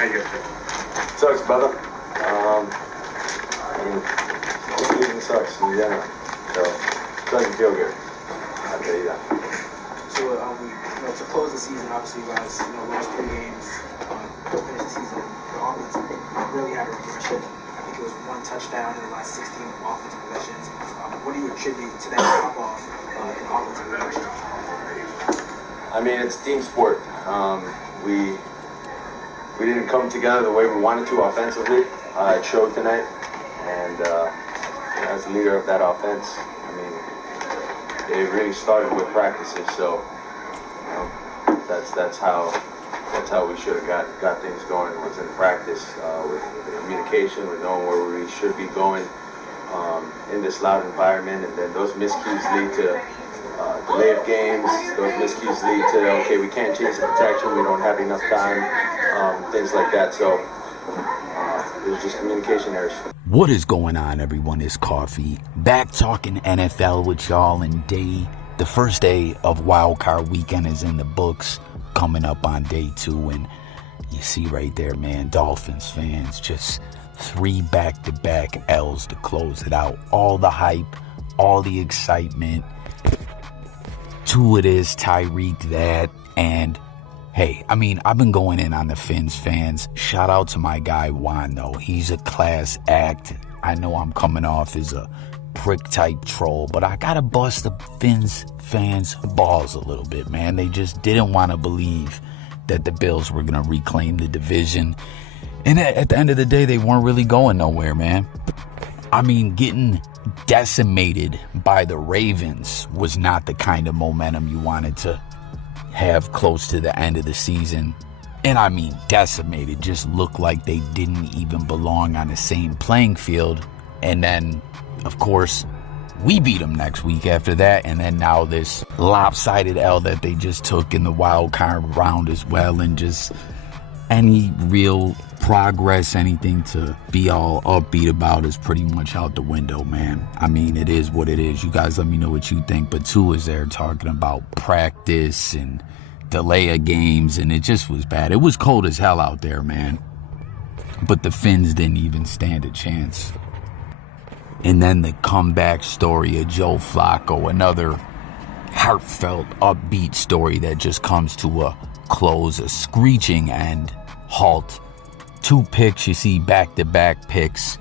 How you guys feel? Sucks, brother. This season sucks in general, so it doesn't feel good. I'll tell you that. So, to close the season, obviously, you guys, lost 3 games, finished the season. The offense really had a regression. I think it was 1 touchdown in the last 16 offensive possessions. What do you attribute to that drop-off in offensive regression? I mean, it's a team sport. We didn't come together the way we wanted to offensively. It showed tonight, and as the leader of that offense, I mean, it really started with practices. So that's how we should have got things going. Was in practice with the communication, with knowing where we should be going in this loud environment, and then those miscues lead to delay of games. Those miscues lead to, okay, we can't change the protection, we don't have enough time, things like that. So it was just communication errors. What is going on, everyone? It's Coffee. Back talking NFL with y'all, and the first day of Wild Card Weekend is in the books, coming up on day 2. And you see right there, man, Dolphins fans, just 3 back-to-back L's to close it out. All the hype, all the excitement. 2 it is, Tyreek that, and hey, I mean, I've been going in on the Fins fans. Shout out to my guy Juan, though. He's a class act. I know I'm coming off as a prick-type troll, but I gotta bust the Fins fans' balls a little bit, man. They just didn't want to believe that the Bills were gonna reclaim the division. And at the end of the day, they weren't really going nowhere, man. I mean, getting decimated by the Ravens was not the kind of momentum you wanted to have close to the end of the season. And I mean, decimated, just looked like they didn't even belong on the same playing field. And then, of course, we beat them next week after that. And then now this lopsided L that they just took in the wild card round as well. And just any real progress, anything to be all upbeat about is pretty much out the window, man. I mean, it is what it is. You guys let me know what you think. But 2 is there talking about practice and delay of games, and it just was bad. It was cold as hell out there, man. But the Fins didn't even stand a chance. And then the comeback story of Joe Flacco, another heartfelt, upbeat story that just comes to a close, a screeching end, halt. 2 picks, you see back-to-back picks.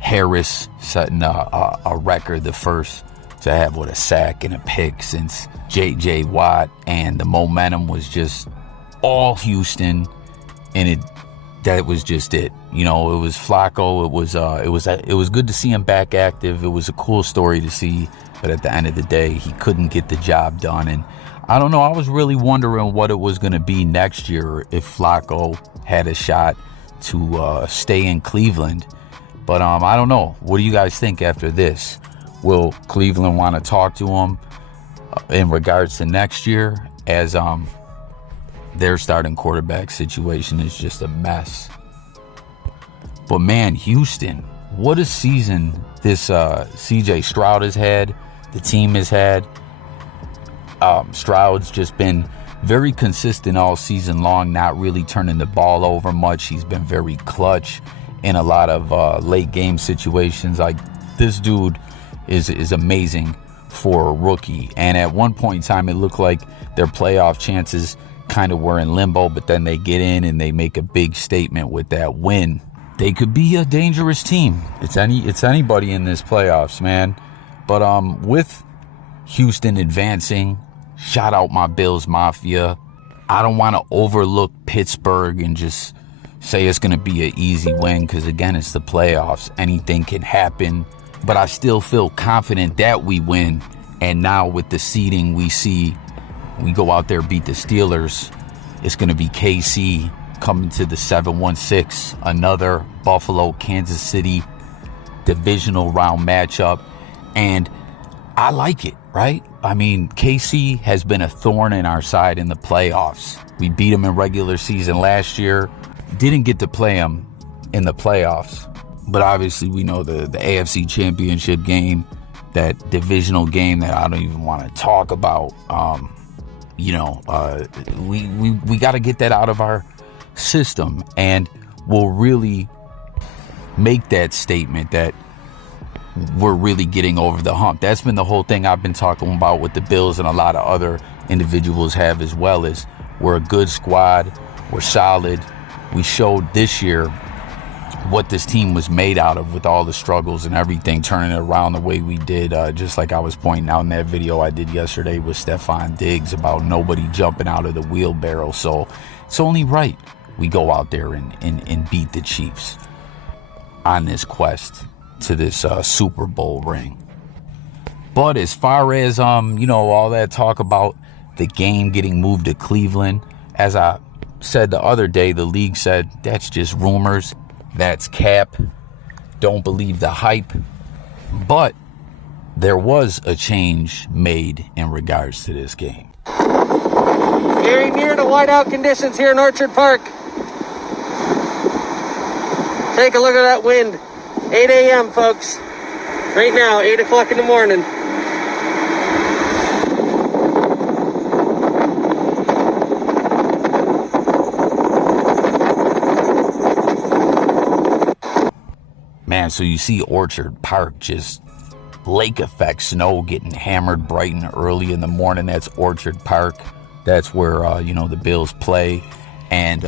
Harris setting a record, the first to have a sack and a pick since J.J. Watt, and the momentum was just all Houston, and that was just it. It was Flacco. It was good to see him back active. It was a cool story to see, but at the end of the day, he couldn't get the job done. And I don't know, I was really wondering what it was going to be next year if Flacco had a shot to stay in Cleveland. But I don't know. What do you guys think after this? Will Cleveland want to talk to him in regards to next year, as their starting quarterback situation is just a mess? But man, Houston, what a season this CJ Stroud has had, the team has had. Stroud's just been very consistent all season long, not really turning the ball over much. He's been very clutch in a lot of late game situations. Like, this dude is amazing for a rookie. And at one point in time, it looked like their playoff chances kind of were in limbo, but then they get in and they make a big statement with that win. They could be a dangerous team. It's anybody in this playoffs, man. But with Houston advancing, shout out my Bills Mafia. I don't want to overlook Pittsburgh and just say it's going to be an easy win, because again, it's the playoffs. Anything can happen. But I still feel confident that we win. And now with the seeding, we go out there, beat the Steelers. It's going to be KC coming to the 7-1-6, another Buffalo, Kansas City divisional round matchup. And I like it, right? I mean, KC has been a thorn in our side in the playoffs. We beat them in regular season last year. Didn't get to play them in the playoffs. But obviously we know the AFC Championship game, that divisional game that I don't even want to talk about. We got to get that out of our system and will really make that statement that we're really getting over the hump. That's been the whole thing I've been talking about with the Bills, and a lot of other individuals have as well, is we're a good squad, we're solid. We showed this year what this team was made out of with all the struggles and everything, turning it around the way we did, just like I was pointing out in that video I did yesterday with Stephon Diggs about nobody jumping out of the wheelbarrow. So it's only right we go out there and beat the Chiefs on this quest to this Super Bowl ring. But as far as all that talk about the game getting moved to Cleveland, as I said the other day, the league said that's just rumors, that's cap, don't believe the hype. But there was a change made in regards to this game. Very near to whiteout conditions here in Orchard Park. Take a look at that wind. 8 a.m. folks. Right now, 8 o'clock in the morning. Man, so you see Orchard Park, just lake effect snow getting hammered bright and early in the morning. That's Orchard Park. That's where, the Bills play. And,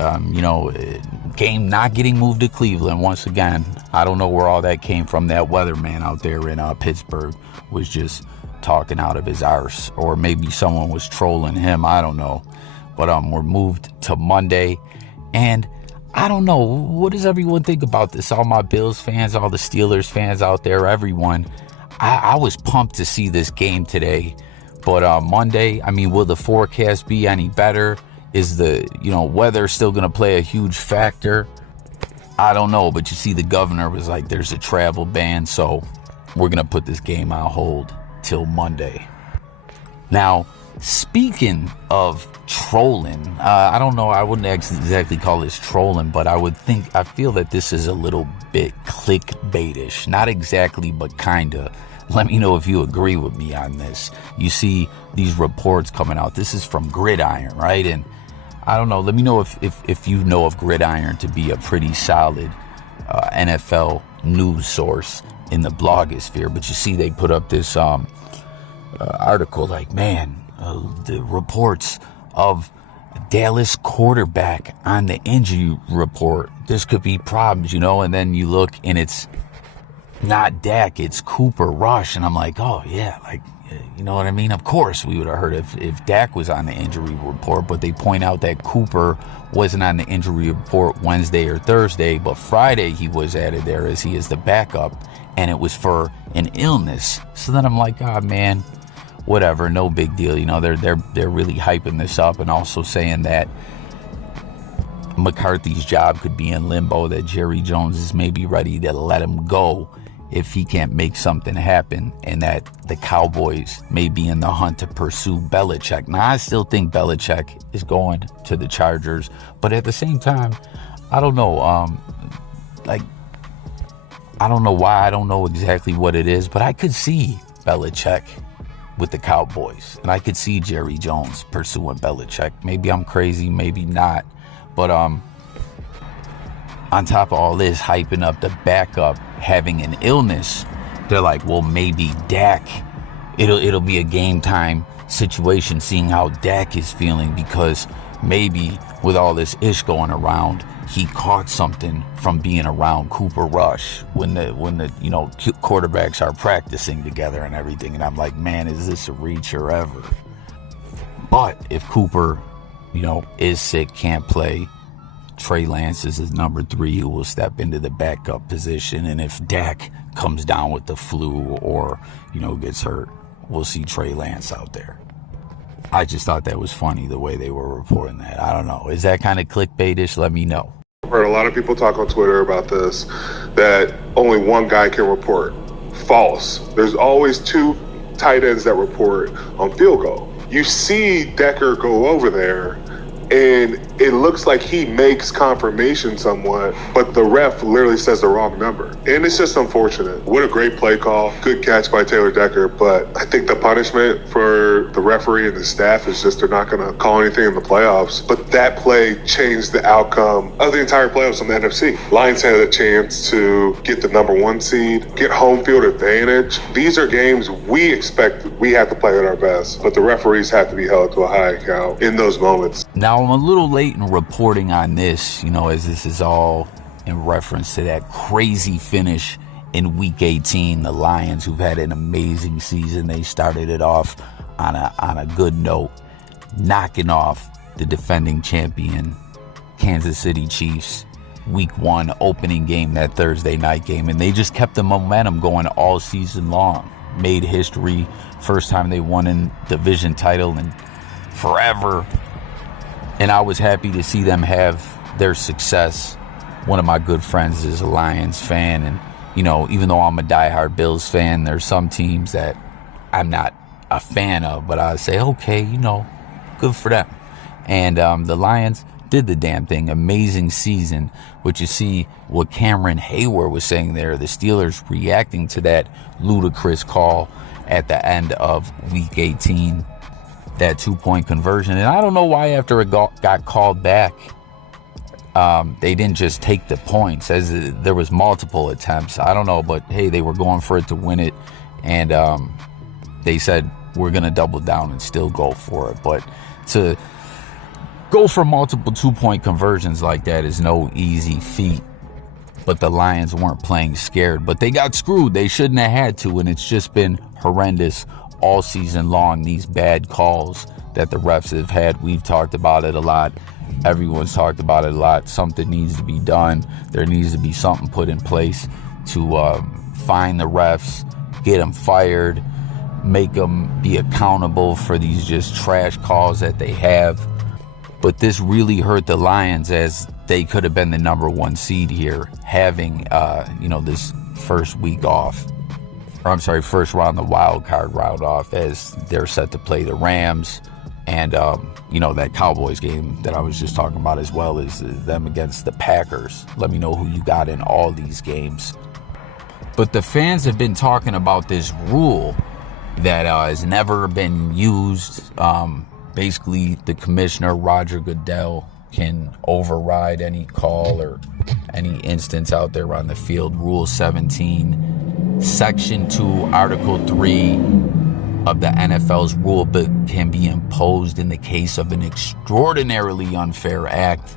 game not getting moved to Cleveland once again. I don't know where all that came from. That weatherman out there in Pittsburgh was just talking out of his arse. Or maybe someone was trolling him. I don't know. But we're moved to Monday. And I don't know. What does everyone think about this? All my Bills fans, all the Steelers fans out there, everyone. I was pumped to see this game today. But Monday, will the forecast be any better? Is the, weather still going to play a huge factor? I don't know. But you see, the governor was like, there's a travel ban. So we're going to put this game on hold till Monday. Now, speaking of trolling, I don't know, I wouldn't exactly call this trolling, but I feel that this is a little bit clickbaitish. Not exactly, but kinda. Let me know if you agree with me on this. You see these reports coming out. This is from Gridiron, right? And I don't know, let me know if you know of Gridiron to be a pretty solid NFL news source in the blogosphere. But you see they put up this article like, man, the reports of Dallas quarterback on the injury report. This could be problems, and then you look and it's not Dak, it's Cooper Rush. And I'm like, oh yeah, like, you know what I mean? Of course we would have heard if Dak was on the injury report, but they point out that Cooper wasn't on the injury report Wednesday or Thursday, but Friday he was added there as he is the backup, and it was for an illness. So then I'm like, oh man, whatever, no big deal. They're really hyping this up and also saying that McCarthy's job could be in limbo, that Jerry Jones is maybe ready to let him go if he can't make something happen, and that the Cowboys may be in the hunt to pursue Belichick. Now, I still think Belichick is going to the Chargers, but at the same time, I don't know. I don't know why. I don't know exactly what it is, but I could see Belichick with the Cowboys, and I could see Jerry Jones pursuing Belichick. Maybe I'm crazy, maybe not, but on top of all this, hyping up the backup having an illness, they're like, well, maybe Dak, it'll be a game time situation, seeing how Dak is feeling, because maybe with all this ish going around, he caught something from being around Cooper Rush when the quarterbacks are practicing together and everything. And I'm like, man, is this a reach or ever? But if Cooper, is sick, can't play, Trey Lance is his number 3 who will step into the backup position. And if Dak comes down with the flu or, gets hurt, we'll see Trey Lance out there. I just thought that was funny the way they were reporting that. I don't know. Is that kind of clickbaitish? Let me know. I've heard a lot of people talk on Twitter about this, that only one guy can report. False. There's always 2 tight ends that report on field goal. You see Decker go over there, and it looks like he makes confirmation somewhat, but the ref literally says the wrong number. And it's just unfortunate. What a great play call. Good catch by Taylor Decker, but I think the punishment for the referee and the staff is just they're not going to call anything in the playoffs. But that play changed the outcome of the entire playoffs in the NFC. Lions had a chance to get the number 1 seed, get home field advantage. These are games we expect we have to play at our best, but the referees have to be held to a high account in those moments. Now, I'm a little late in reporting on this, as this is all in reference to that crazy finish in Week 18. The Lions, who've had an amazing season, they started it off on a good note, knocking off the defending champion Kansas City Chiefs. Week 1 opening game, that Thursday night game, and they just kept the momentum going all season long. Made history, first time they won a division title in forever, and I was happy to see them have their success. One of my good friends is a Lions fan, and even though I'm a diehard Bills fan, there's some teams that I'm not a fan of, but I say, okay, good for them. And the Lions did the damn thing. Amazing season. But you see what Cameron Hayward was saying there, the Steelers reacting to that ludicrous call at the end of Week 18, that 2-point conversion. And I don't know why after it got called back, they didn't just take the points, as there was multiple attempts. I don't know, but hey, they were going for it to win it, and they said, we're going to double down and still go for it. But to go for multiple 2-point conversions like that is no easy feat. But the Lions weren't playing scared, but they got screwed. They shouldn't have had to, and it's just been horrendous all season long, these bad calls that the refs have had. We've talked about it a lot. Everyone's talked about it a lot. Something needs to be done. There needs to be something put in place to find the refs, get them fired, make them be accountable for these just trash calls that they have. But this really hurt the Lions, as they could have been the number 1 seed here, having this first week off. First round, the wild card round off, as they're set to play the Rams. And, that Cowboys game that I was just talking about, as well as them against the Packers. Let me know who you got in all these games. But the fans have been talking about this rule that has never been used. Basically, the commissioner, Roger Goodell, can override any call or any instance out there on the field. Rule 17, Section 2, Article 3 of the NFL's rule book can be imposed in the case of an extraordinarily unfair act.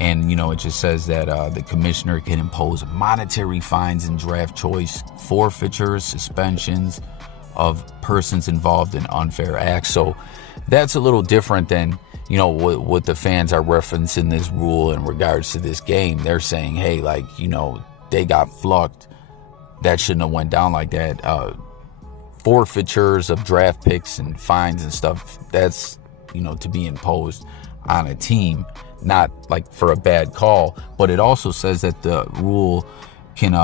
And, it just says that the commissioner can impose monetary fines and draft choice, forfeitures, suspensions of persons involved in unfair acts. So that's a little different than, what the fans are referencing this rule in regards to this game. They're saying, hey, they got flucked. That shouldn't have went down like that. Forfeitures of draft picks and fines and stuff, that's, to be imposed on a team, not like for a bad call. But it also says that the rule can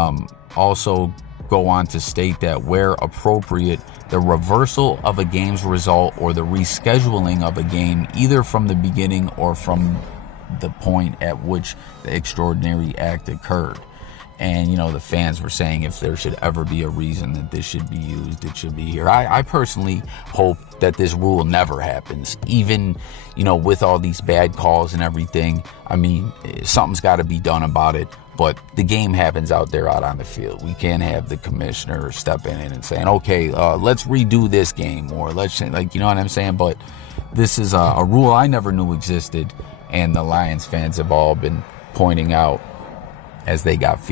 also go on to state that where appropriate, the reversal of a game's result or the rescheduling of a game, either from the beginning or from the point at which the extraordinary act occurred. And, the fans were saying if there should ever be a reason that this should be used, it should be here. I personally hope that this rule never happens, even, with all these bad calls and everything. I mean, something's got to be done about it. But the game happens out there, out on the field. We can't have the commissioner stepping in and saying, okay, let's redo this game, or let's, you know what I'm saying? But this is a rule I never knew existed, and the Lions fans have all been pointing out as they got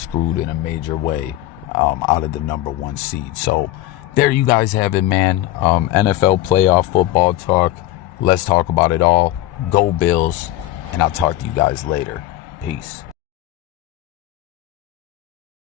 screwed in a major way out of the number 1 seed. So there you guys have it, man. NFL playoff football talk. Let's talk about it all. Go Bills, and I'll talk to you guys later. Peace.